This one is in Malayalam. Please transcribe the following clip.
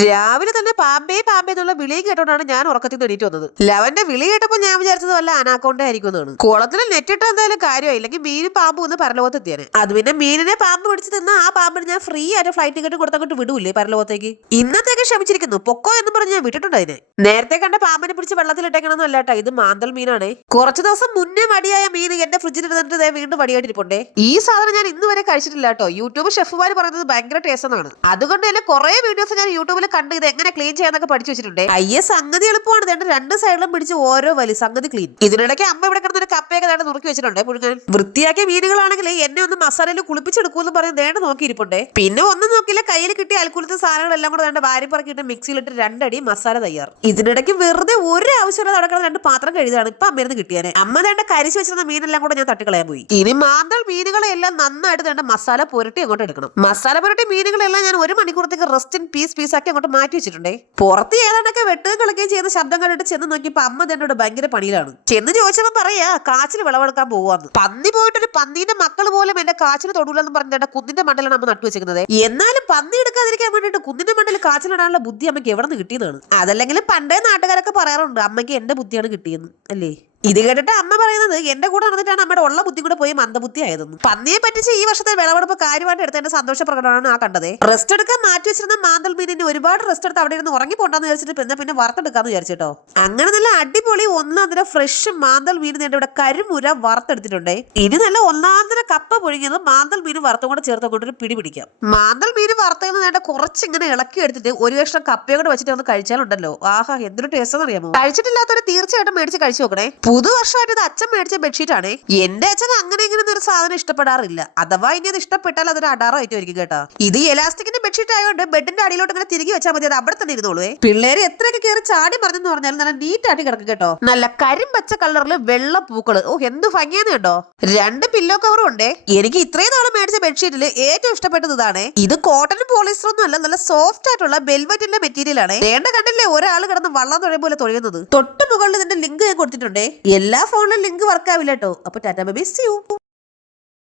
രാവിലെ തന്നെ പാമ്പേ പാമ്പേ എന്നുള്ള വിളി കേട്ടോണ്ടാണ് ഞാൻ ഉറക്കത്തിൽ നിന്ന് എണീറ്റ് വന്നത്. ലവന്റെ വിളി കേട്ടപ്പോൾ ഞാൻ വിചാരിച്ചത് വല്ല അനാക്കോണ്ടേ ആയിരിക്കും എന്നാണ്. കുളത്തിൽ നെറ്റിട്ട് എന്തായാലും കാര്യമായി, ഇല്ലെങ്കിൽ മീനും പാമ്പും ഒന്ന് പരലോകത്ത് എത്തിയാണ്. അത് പിന്നെ മീനിനെ പാമ്പ് പിടിച്ച് തിന്ന ആ പാമ്പിന് ഞാൻ ഫ്രീ ആയിട്ട് ഫ്ലൈറ്റ് ടിക്കറ്റ് കൊടുത്തങ്ങോട്ട് വിടൂല്ലേ പരലോകത്തേക്ക്. ഇന്നത്തേക്ക് ക്ഷമിച്ചിരിക്കുന്നു, പൊക്കോ എന്ന് പറഞ്ഞ് ഞാൻ വിട്ടിട്ടുണ്ട് അതിനെ. നേരത്തെ കണ്ട പാമ്പിനെ പിടിച്ച് വെള്ളത്തിലിട്ടേക്കണമെന്നും അല്ലാട്ടാ, ഇത് മാന്തൽ മീനാണ്. കുറച്ച് ദിവസം മുന്നേ മടിയായ മീൻ എന്റെ ഫ്രിഡ്ജിൽ ഇരുന്നിട്ട് വീണ്ടും വടിയായിട്ടിരിപ്പുണ്ടേ. ഈ സാധനം ഞാൻ ഇന്ന് വരെ കഴിച്ചിട്ടില്ല കേട്ടോ. യൂട്യൂബ് ഷെഫുമാർ പറയുന്നത് ഭയങ്കര ടേസ്റ്റ് എന്നാണ്. അതുകൊണ്ട് തന്നെ കുറെ വീഡിയോസ് ഞാൻ യൂട്യൂബിൽ കണ്ട് ഇത് എങ്ങനെ ക്ലീൻ ചെയ്യാന്നൊക്കെ പഠിച്ചു വെച്ചിട്ടുണ്ട്. സംഗതി എളുപ്പമാണ്. രണ്ട് സൈഡിലും പിടിച്ച് ഓരോ വലി സംഗതി ക്ലീൻ. ഇതിനിടയ്ക്ക് അമ്മ ഇവിടെ കിടന്നൊരു കപ്പയൊക്കെ നേടെ നുറുക്കി വെച്ചിട്ടുണ്ട് പുഴുങ്ങാൻ. വൃത്തിയാക്കിയ മീനുകളാണെങ്കിൽ എന്നെ ഒന്ന് മസാലയിൽ കുളിപ്പിച്ചെടുക്കുമെന്ന് പറഞ്ഞ് നേടെ നോക്കിയിരിപ്പുണ്ട്. പിന്നെ ഒന്നും നോക്കില്ല, കയ്യിൽ കിട്ടിയ അൽക്കുലത്തെ സാധനങ്ങളെല്ലാം കൂടെ വേണ്ട വാരി പറക്കിയിട്ട് മിക്സിയിലിട്ട് രണ്ടടി മസാല തയ്യാർ. ഇതിനിടയ്ക്ക് വെറുതെ ഒരു ആവശ്യമില്ലാതെ നടക്കുന്ന രണ്ട് പാത്രം കഴുതാണ് ഇപ്പൊ അമ്മയിരുന്ന് കിട്ടിയാനെ. അമ്മ വേണ്ട കരിച്ചു വെച്ചിരുന്ന മീനെല്ലാം കൂടെ ഞാൻ തട്ടിക്കളയാൻ പോയി. ഇനി മാന്തൽ മീനുകളെല്ലാം നന്നായിട്ട് വേണ്ട മസാല പുരട്ടി അങ്ങോട്ട് എടുക്കണം. മസാല പുരട്ടി മീനുകളെല്ലാം ഞാൻ 1 മണിക്കൂറത്തേക്ക് റെസ്റ്റ് ഇൻ പീസാക്കി അങ്ങോട്ട് മാറ്റി വെച്ചിട്ടുണ്ടേ. പുറത്ത് ഏതാണ്ടൊക്കെ വെട്ടുകയും കളിക്കുകയും ചെയ്യുന്ന ശബ്ദം കണ്ടിട്ട് ചെന്ന് നോക്കിയപ്പോ അമ്മ എന്നോട് ഭയങ്കര പണിയിലാണ്. ചെന്ന് ചോദിച്ചപ്പോ പറയാ കാച്ചിൽ വിളവെടുക്കാൻ പോവാന്ന്. പന്നി പോയിട്ടൊരു പന്നീന്റെ മക്കൾ പോലും എന്റെ കാച്ചിൽ തൊടൂലെന്ന് പറഞ്ഞ കുന്നിന്റെ മണ്ടലാണ് അമ്മ നട്ടു വെച്ചിരിക്കുന്നത്. എന്നാലും പന്നി എടുക്കാതിരിക്കാൻ വേണ്ടിട്ട് കുന്നിന്റെ മണ്ടയിൽ കാച്ചിലിടാനുള്ള ബുദ്ധി അമ്മയ്ക്ക് എവിടെ നിന്ന് കിട്ടിയതാണ്. അതല്ലെങ്കിൽ പണ്ടേ നാട്ടുകാരൊക്കെ പറയാറുണ്ട് അമ്മയ്ക്ക് എന്റെ ബുദ്ധിയാണ് കിട്ടിയെന്ന് അല്ലേ. ഇത് കേട്ടിട്ട് അമ്മ പറയുന്നത് എന്റെ കൂടെ നടന്നിട്ടാണ് അമ്മയുടെ ഉള്ള ബുദ്ധി കൂടെ പോയി മന്ദബുദ്ധി ആയതെന്ന്. പന്നിയെ പറ്റിച്ച് ഈ വർഷത്തെ വിളവെടുപ്പ് കാര്യമായിട്ട് എടുത്തതിന്റെ സന്തോഷ പ്രകടനമാണ് ആ കണ്ടത്. റെസ്റ്റ് എടുക്കാൻ മാറ്റി വെച്ചിരുന്ന മാന്തൽ മീനിന് ഒരുപാട് റെസ്റ്റ് എടുത്ത് അവിടെ ഇരുന്ന് ഉറങ്ങി പോണ്ടെന്ന് വിചാരിച്ചിട്ട് പിന്നെ വറുത്തെടുക്കാന്ന് വിചാരിച്ചിട്ടോ. അങ്ങനെ നല്ല അടിപൊളി ഒന്നാന്തര ഫ്രഷ് മാന്തൽ മീൻ നേടെ ഇവിടെ കരിമുര വറുത്തെടുത്തിട്ടുണ്ട്. ഇനി നല്ല ഒന്നാന്തര കപ്പ പുഴുങ്ങിയത് മാന്തൽ മീൻ വറുത്തും കൂടെ ചേർത്ത് കൊണ്ടൊരു പിടി പിടിക്കാം. മാന്തൽ മീൻ വറുത്തതെന്ന് നേട്ട കുറച്ചിങ്ങനെ ഇളക്കി എടുത്തിട്ട് ഒരു കഷ്ണം കപ്പയും കൂടെ വെച്ചിട്ട് ഒന്ന് കഴിച്ചാലുണ്ടല്ലോ, ആഹാ എന്തൊരു ടേസ്റ്റ് എന്ന് അറിയാമോ. കഴിച്ചിട്ടില്ലാത്തവര് തീർച്ചയായിട്ടും മേടിച്ച് കഴിച്ചു നോക്കണേ. പുതുവർഷമായിട്ട് ഇത് അച്ഛൻ മേടിച്ച ബെഡ്ഷീറ്റ് ആണ്. എന്റെ അച്ഛൻ അങ്ങനെ ഇങ്ങനെ ഒരു സാധനം ഇഷ്ടപ്പെടാറില്ല. അഥവാ ഇനി അത് ഇഷ്ടപ്പെട്ടാൽ അതൊരു അടാറായിട്ട് ആയിരിക്കും കേട്ടോ. ഇത് എലാസ്റ്റിക്കിന്റെ ബെഡ്ഷീറ്റ് ആയതുകൊണ്ട് ബെഡിന്റെ അടിയിലോട്ട് ഇങ്ങനെ തിരികെ വെച്ചാൽ മതി, അത് അവിടെ തന്നെ ഇരുന്നോളൂ. പിള്ളേര് എത്രയൊക്കെ കയറി ചാടി പറഞ്ഞെന്ന് പറഞ്ഞാൽ നല്ല നീറ്റ് ആയിട്ട് കിടക്കും കേട്ടോ. നല്ല കരിമ്പച്ച കളറിൽ വെള്ള പൂക്കള്, ഓ എന്ത് ഭംഗിയാന്ന് കേട്ടോ. 2 പില്ലോ കവറും ഉണ്ട്. എനിക്ക് ഇത്രയും നാളെ മേടിച്ച ബെഡ്ഷീറ്റിൽ ഏറ്റവും ഇഷ്ടപ്പെട്ടത് ഇതാണ്. ഇത് കോട്ടൺ പോളിസ്റ്റർ ഒന്നും അല്ല, നല്ല സോഫ്റ്റ് ആയിട്ടുള്ള വെൽവെറ്റിന്റെ മെറ്റീരിയൽ ആണ്. വേണ്ട കണ്ടില്ലേ ഒരാൾ കിടന്ന് വള്ളം തുഴയും പോലെ തുഴയുന്നത്. തൊട്ട് മുകളിൽ ഇതിന്റെ ലിങ്ക് ഞാൻ കൊടുത്തിട്ടുണ്ട്. എല്ലാ ഫോണിലും ലിങ്ക് വർക്ക് ആവില്ല കേട്ടോ. അപ്പൊ ta-ta bye bye, see U.